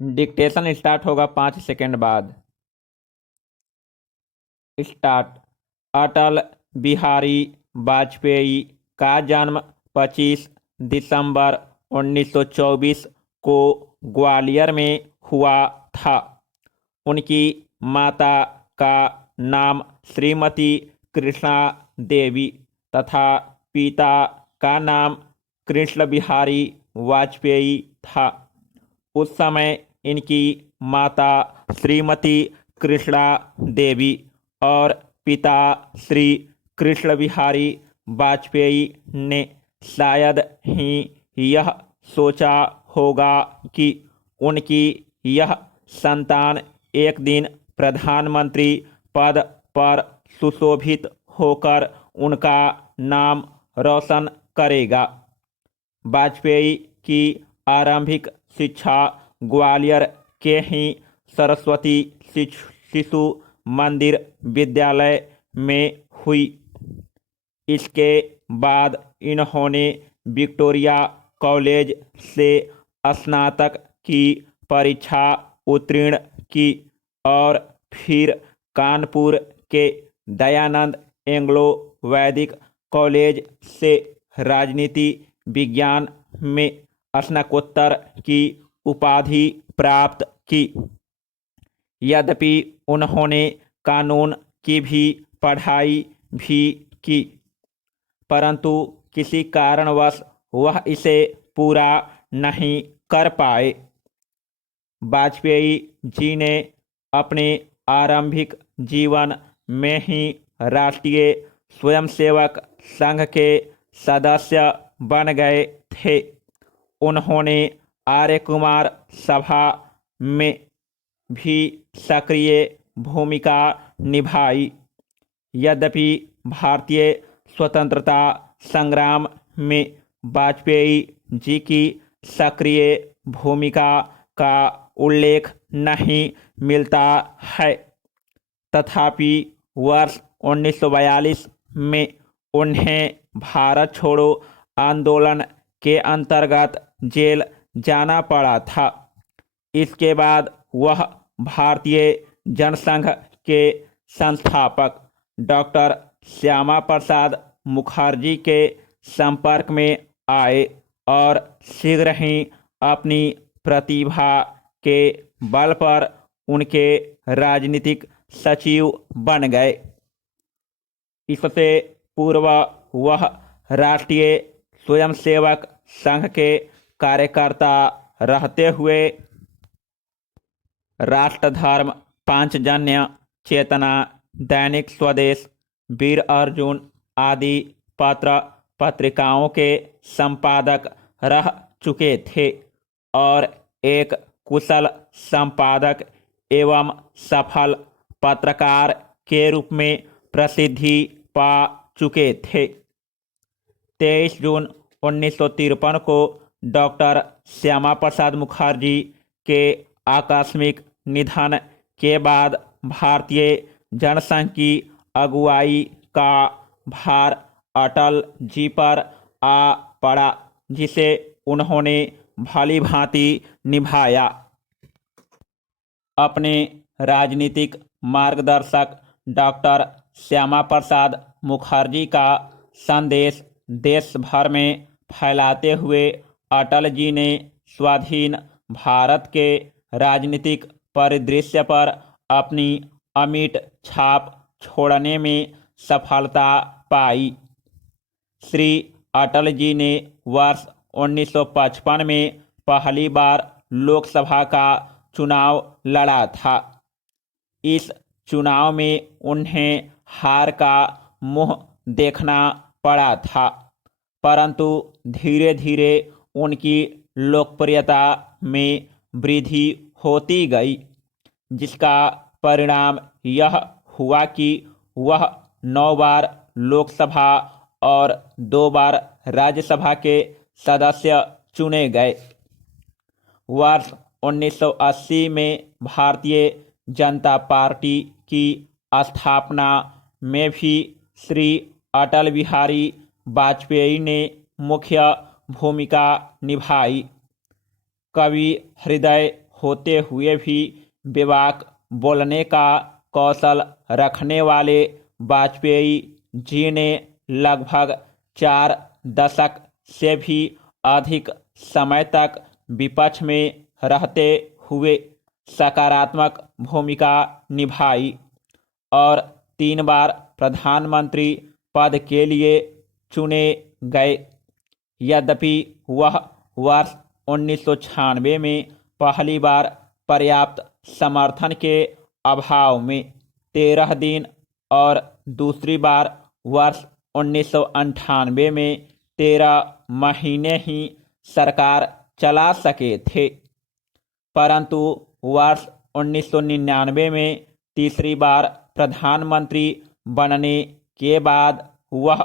Dictation start होगा 5 second बाद। Start. Atal Bihari Vajpayee का जन्म 25 दिसंबर 1924 को ग्वालियर में हुआ था। उनकी माता का नाम श्रीमती कृष्णा देवी तथा पिता का नाम कृष्ण बिहारी वाजपेयी था। उस समय इनकी माता श्रीमती कृष्णा देवी और पिता श्री कृष्ण बिहारी वाजपेयी ने शायद ही यह सोचा होगा कि उनकी यह संतान एक दिन प्रधानमंत्री पद पर सुशोभित होकर उनका नाम रोशन करेगा। वाजपेयी की आरंभिक शिक्षा ग्वालियर के ही सरस्वती शिशु मंदिर विद्यालय में हुई। इसके बाद इन्होंने विक्टोरिया कॉलेज से स्नातक की परीक्षा उत्तीर्ण की और फिर कानपुर के दयानंद एंग्लो वैदिक कॉलेज से राजनीति विज्ञान में स्नातकोत्तर की उपाधि प्राप्त की। यद्यपि उन्होंने कानून की भी पढ़ाई भी की, परंतु किसी कारणवश वह इसे पूरा नहीं कर पाए। वाजपेयी जी ने अपने आरंभिक जीवन में ही राष्ट्रीय स्वयंसेवक संघ के सदस्य बन गए थे। उन्होंने आर्य कुमार सभा में भी सक्रिय भूमिका निभाई। यद्यपि भारतीय स्वतंत्रता संग्राम में वाजपेयी जी की सक्रिय भूमिका का उल्लेख नहीं मिलता है, तथापि वर्ष 1942 में उन्हें भारत छोड़ो आंदोलन के अंतर्गत जेल जाना पड़ा था। इसके बाद वह भारतीय जनसंघ के संस्थापक डॉक्टर श्यामा प्रसाद मुखर्जी के संपर्क में आए और शीघ्र ही अपनी प्रतिभा के बल पर उनके राजनीतिक सचिव बन गए। इससे पूर्व वह राष्ट्रीय स्वयंसेवक संघ के कार्यकर्ता रहते हुए राष्ट्रधर्म, पांचजन्य, चेतना, दैनिक स्वदेश, वीर अर्जुन आदि पत्र पत्रिकाओं के संपादक रह चुके थे और एक कुशल संपादक एवं सफल पत्रकार के रूप में प्रसिद्धि पा चुके थे। 23 जून 1953 को डॉक्टर श्यामा प्रसाद मुखर्जी के आकस्मिक निधन के बाद भारतीय जनसंघ की अगुवाई का भार अटल जी पर आ पड़ा, जिसे उन्होंने भली भांति निभाया। अपने राजनीतिक मार्गदर्शक डॉक्टर श्यामा प्रसाद मुखर्जी का संदेश देश भर में फैलाते हुए अटल जी ने स्वाधीन भारत के राजनीतिक परिदृश्य पर अपनी अमिट छाप छोड़ने में सफलता पाई। श्री अटल जी ने वर्ष 1955 में पहली बार लोकसभा का चुनाव लड़ा था। इस चुनाव में उन्हें हार का मुंह देखना पड़ा था, परंतु धीरे धीरे उनकी लोकप्रियता में वृद्धि होती गई, जिसका परिणाम यह हुआ कि वह 9 बार लोकसभा और 2 बार राज्यसभा के सदस्य चुने गए। वर्ष 1980 में भारतीय जनता पार्टी की स्थापना में भी श्री अटल बिहारी वाजपेयी ने मुख्य भूमिका निभाई। कवि हृदय होते हुए भी बेबाक बोलने का कौशल रखने वाले वाजपेयी जी ने लगभग 4 दशक से भी अधिक समय तक विपक्ष में रहते हुए सकारात्मक भूमिका निभाई और 3 बार प्रधानमंत्री पद के लिए चुने गए। यद्यपि वह वर्ष 1996 में पहली बार पर्याप्त समर्थन के अभाव में 13 दिन और दूसरी बार वर्ष 1998 में 13 महीने ही सरकार चला सके थे, परंतु वर्ष 1999 में तीसरी बार प्रधानमंत्री बनने के बाद वह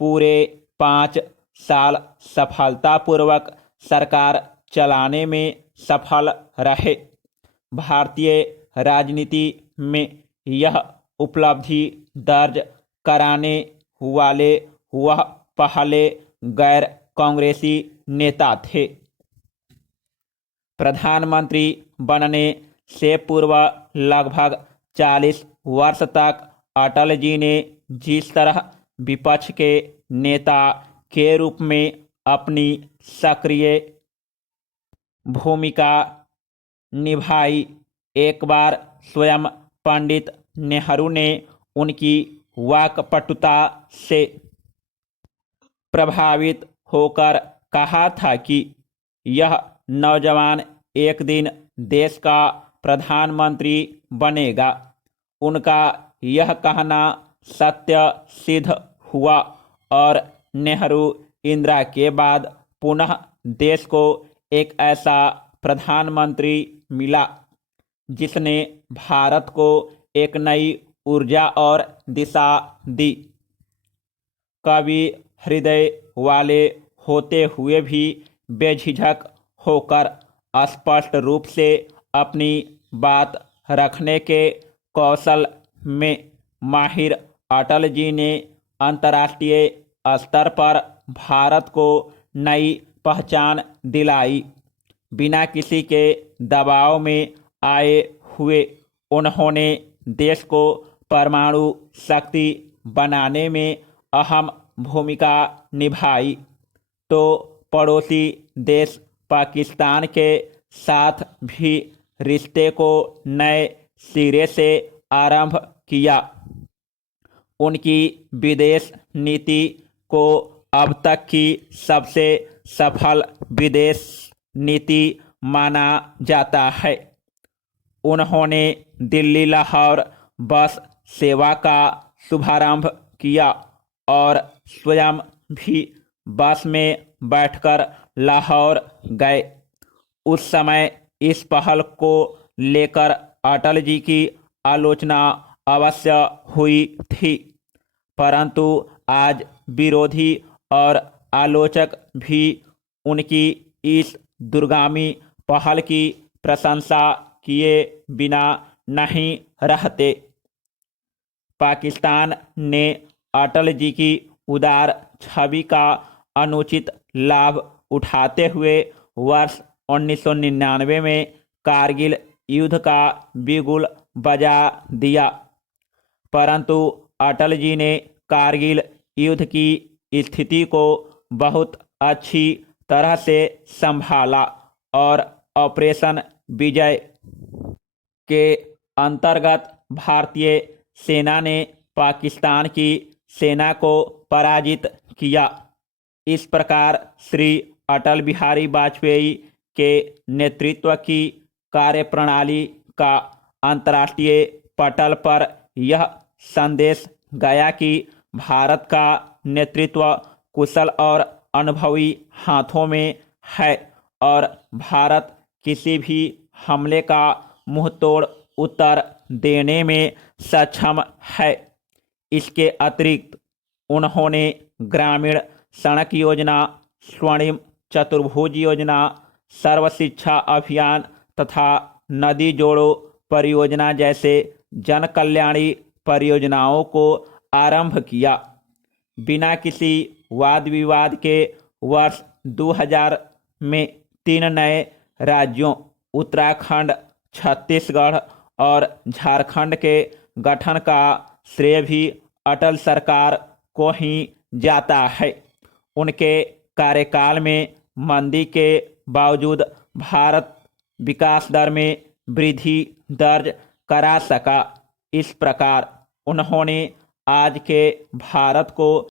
पूरे 5 साल सफलतापूर्वक सरकार चलाने में सफल रहे। भारतीय राजनीति में यह उपलब्धि दर्ज कराने वाले वह पहले गैर कांग्रेसी नेता थे। प्रधानमंत्री बनने से पूर्व लगभग 40 वर्ष तक अटल जी ने जिस तरह विपक्ष के नेता के रूप में अपनी सक्रिय भूमिका निभाई, एक बार स्वयं पंडित नेहरू ने उनकी वाक्पटुता से प्रभावित होकर कहा था कि यह नौजवान एक दिन देश का प्रधानमंत्री बनेगा। उनका यह कहना सत्य सिद्ध हुआ और नेहरू इंदिरा के बाद पुनः देश को एक ऐसा प्रधानमंत्री मिला जिसने भारत को एक नई ऊर्जा और दिशा दी। कवि हृदय वाले होते हुए भी बेझिझक होकर स्पष्ट रूप से अपनी बात रखने के कौशल में माहिर अटल जी ने अंतर्राष्ट्रीय स्तर पर भारत को नई पहचान दिलाई। बिना किसी के दबाव में आए हुए उन्होंने देश को परमाणु शक्ति बनाने में अहम भूमिका निभाई, तो पड़ोसी देश पाकिस्तान के साथ भी रिश्ते को नए सिरे से आरंभ किया। उनकी विदेश नीति को अब तक की सबसे सफल विदेश नीति माना जाता है। उन्होंने दिल्ली लाहौर बस सेवा का शुभारंभ किया और स्वयं भी बस में बैठकर लाहौर गए। उस समय इस पहल को लेकर अटल जी की आलोचना अवश्य हुई थी, परंतु आज विरोधी और आलोचक भी उनकी इस दूरगामी पहल की प्रशंसा किए बिना नहीं रहते। पाकिस्तान ने अटल जी की उदार छवि का अनुचित लाभ उठाते हुए वर्ष 1999 में कारगिल युद्ध का बिगुल बजा दिया, परंतु अटल जी ने कारगिल युद्ध की स्थिति को बहुत अच्छी तरह से संभाला और ऑपरेशन विजय के अंतर्गत भारतीय सेना ने पाकिस्तान की सेना को पराजित किया। इस प्रकार श्री अटल बिहारी वाजपेयी के नेतृत्व की कार्यप्रणाली का अंतर्राष्ट्रीय पटल पर यह संदेश गया कि भारत का नेतृत्व कुशल और अनुभवी हाथों में है और भारत किसी भी हमले का मुंहतोड़ उत्तर देने में सक्षम है। इसके अतिरिक्त उन्होंने ग्रामीण सड़क योजना, स्वर्णिम चतुर्भुज योजना, सर्व शिक्षा अभियान तथा नदी जोड़ो परियोजना जैसे जन कल्याणी परियोजनाओं को आरंभ किया। बिना किसी वाद विवाद के वर्ष 2000 में 3 नए राज्यों उत्तराखंड, छत्तीसगढ़ और झारखंड के गठन का श्रेय भी अटल सरकार को ही जाता है। उनके कार्यकाल में मंदी के बावजूद भारत विकास दर में वृद्धि दर्ज करा सका। इस प्रकार उन्होंने आज के भारत को